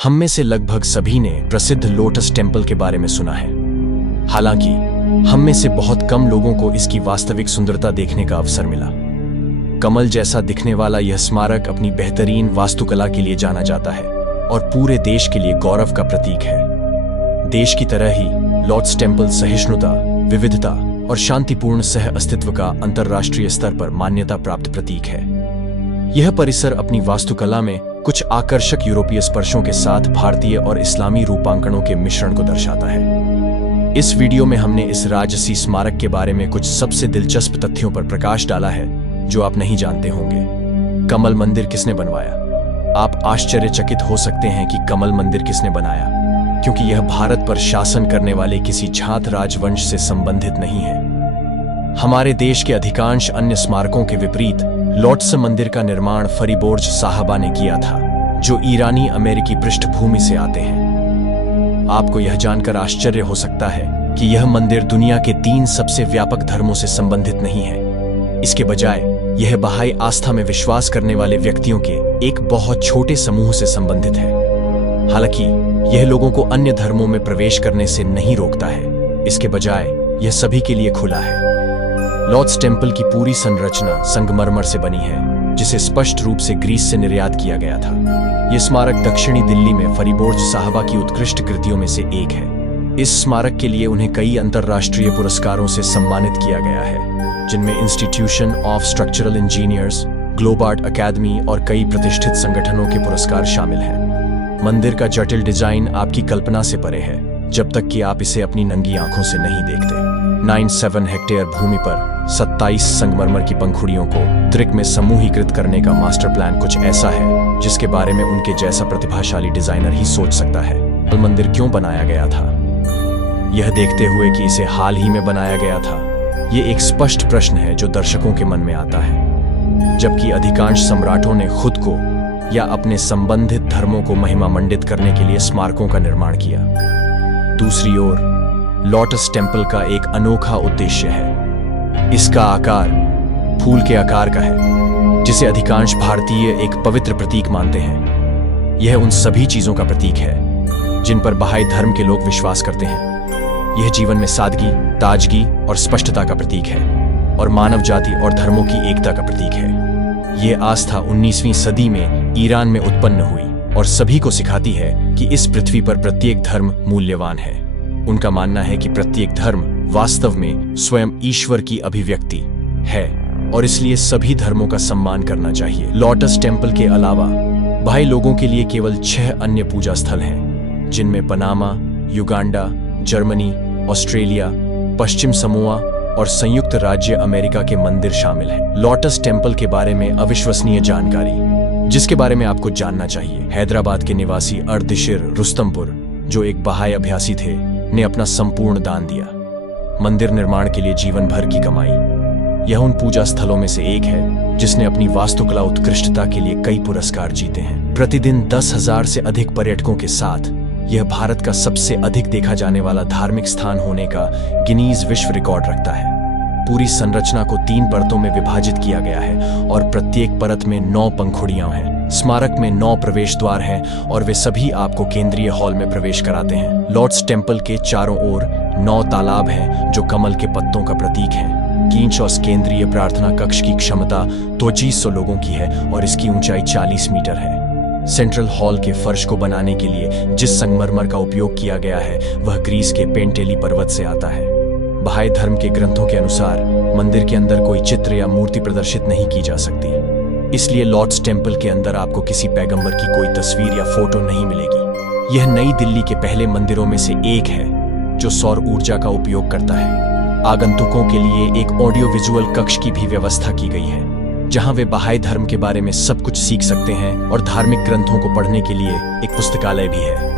हम में से लगभग सभी ने प्रसिद्ध लोटस टेम्पल के बारे में सुना है। हालांकि हम में से बहुत कम लोगों को इसकी वास्तविक सुंदरता देखने का अवसर मिला। कमल जैसा दिखने वाला यह स्मारक अपनी बेहतरीन वास्तुकला के लिए जाना जाता है और पूरे देश के लिए गौरव का प्रतीक है। देश की तरह ही लोटस टेम्पल सहिष्णुता, विविधता और शांतिपूर्ण सह अस्तित्व का अंतर्राष्ट्रीय स्तर पर मान्यता प्राप्त प्रतीक है। यह परिसर अपनी वास्तुकला में कुछ आकर्षक यूरोपीय स्पर्शों के साथ भारतीय और इस्लामी रूपांकनों के मिश्रण को दर्शाता है। इस वीडियो में हमने इस राजसी स्मारक के बारे में कुछ सबसे दिलचस्प तथ्यों पर प्रकाश डाला है जो आप नहीं जानते होंगे। कमल मंदिर किसने बनवाया? आप आश्चर्यचकित हो सकते हैं कि कमल मंदिर किसने बनाया, क्योंकि यह भारत पर शासन करने वाले किसी झात राजवंश से संबंधित नहीं है। हमारे देश के अधिकांश अन्य स्मारकों के विपरीत लोटस मंदिर का निर्माण फरीबोर्ज साहबा ने किया था, जो ईरानी अमेरिकी पृष्ठभूमि से आते हैं। आपको यह जानकर आश्चर्य हो सकता है कि यह मंदिर दुनिया के 3 सबसे व्यापक धर्मों से संबंधित नहीं है। इसके बजाय यह बहाई आस्था में विश्वास करने वाले व्यक्तियों के एक बहुत छोटे समूह से संबंधित है। हालांकि यह लोगों को अन्य धर्मों में प्रवेश करने से नहीं रोकता है, इसके बजाय यह सभी के लिए खुला है। लोटस टेम्पल की पूरी संरचना संगमरमर से बनी है, जिसे स्पष्ट रूप से ग्रीस से निर्यात किया गया था। यह स्मारक दक्षिणी दिल्ली में फरीबोर्ज साहबा की उत्कृष्ट कृतियों में से एक है। इस स्मारक के लिए उन्हें कई अंतर्राष्ट्रीय पुरस्कारों से सम्मानित किया गया है, जिनमें institution of structural engineers, globe art अकादमी और कई प्रतिष्ठित संगठनों के पुरस्कार शामिल हैं। मंदिर का जटिल डिजाइन आपकी कल्पना से परे है, जब तक कि आप इसे अपनी नंगी आंखों से नहीं देखते। 97 हेक्टेयर भूमि पर 27 संगमरमर की पंखुड़ियों को त्रिक में समूहीकृत करने का मास्टर प्लान कुछ ऐसा है जिसके बारे में उनके जैसा प्रतिभाशाली डिजाइनर ही सोच सकता है। मंदिर क्यों बनाया गया था? यह देखते हुए कि इसे हाल ही में बनाया गया था, यह एक स्पष्ट प्रश्न है जो दर्शकों के मन में आता है। जबकि अधिकांश सम्राटों ने खुद को या अपने संबंधित धर्मों को महिमा मंडित करने के लिए स्मारकों का निर्माण किया, दूसरी ओर लोटस टेम्पल का एक अनोखा उद्देश्य है। इसका आकार फूल के आकार का है, जिसे अधिकांश भारतीय एक पवित्र प्रतीक मानते हैं। यह उन सभी चीजों का प्रतीक है जिन पर बहाई धर्म के लोग विश्वास करते हैं। यह जीवन में सादगी, ताजगी और स्पष्टता का प्रतीक है और मानव जाति और धर्मों की एकता का प्रतीक है। यह आस्था 19वीं सदी में ईरान में उत्पन्न हुई और सभी को सिखाती है कि इस पृथ्वी पर प्रत्येक धर्म मूल्यवान है। उनका मानना है कि प्रत्येक धर्म वास्तव में स्वयं ईश्वर की अभिव्यक्ति है और इसलिए सभी धर्मों का सम्मान करना चाहिए। लोटस टेम्पल के अलावा बहाई लोगों के लिए केवल 6 अन्य पूजा स्थल हैं, जिनमें पनामा, युगांडा, जर्मनी, ऑस्ट्रेलिया, पश्चिम समोआ और संयुक्त राज्य अमेरिका के मंदिर शामिल हैं। लोटस टेम्पल के बारे में अविश्वसनीय जानकारी जिसके बारे में आपको जानना चाहिए। हैदराबाद के निवासी अर्दिशिर रुस्तमपुर, जो एक बहाई अभ्यासी थे, ने अपना संपूर्ण दान दिया मंदिर निर्माण के लिए जीवन भर की कमाई। यह उन पूजा स्थलों में से एक है जिसने अपनी वास्तुकला उत्कृष्टता के लिए कई पुरस्कार जीते हैं। प्रतिदिन 10,000 से अधिक पर्यटकों के साथ यह भारत का सबसे अधिक देखा जाने वाला धार्मिक स्थान होने का गिनीज विश्व रिकॉर्ड रखता है। पूरी संरचना को 3 परतों में विभाजित किया गया है और प्रत्येक परत में 9 पंखुड़ियां हैं। स्मारक में 9 प्रवेश द्वार हैं और वे सभी आपको केंद्रीय हॉल में प्रवेश कराते हैं। लोटस टेम्पल के चारों ओर 9 तालाब हैं जो कमल के पत्तों का प्रतीक हैं। कीन्शॉस केंद्रीय प्रार्थना कक्ष की क्षमता 2500 लोगों की है और इसकी ऊंचाई 40 मीटर है। सेंट्रल हॉल के फर्श को बनाने के लिए जिस संगमरमर का उपयोग किया गया है वह ग्रीस के पेंटेली पर्वत से आता है। बहाई धर्म के ग्रंथों के अनुसार मंदिर के अंदर कोई चित्र या मूर्ति प्रदर्शित नहीं की जा सकती, इसलिए लोटस टेम्पल के अंदर आपको किसी पैगंबर की कोई तस्वीर या फोटो नहीं मिलेगी। यह नई दिल्ली के पहले मंदिरों में से एक है जो सौर ऊर्जा का उपयोग करता है। आगंतुकों के लिए एक ऑडियो विजुअल कक्ष की भी व्यवस्था की गई है, जहां वे बहाई धर्म के बारे में सब कुछ सीख सकते हैं और धार्मिक ग्रंथों को पढ़ने के लिए एक पुस्तकालय भी है।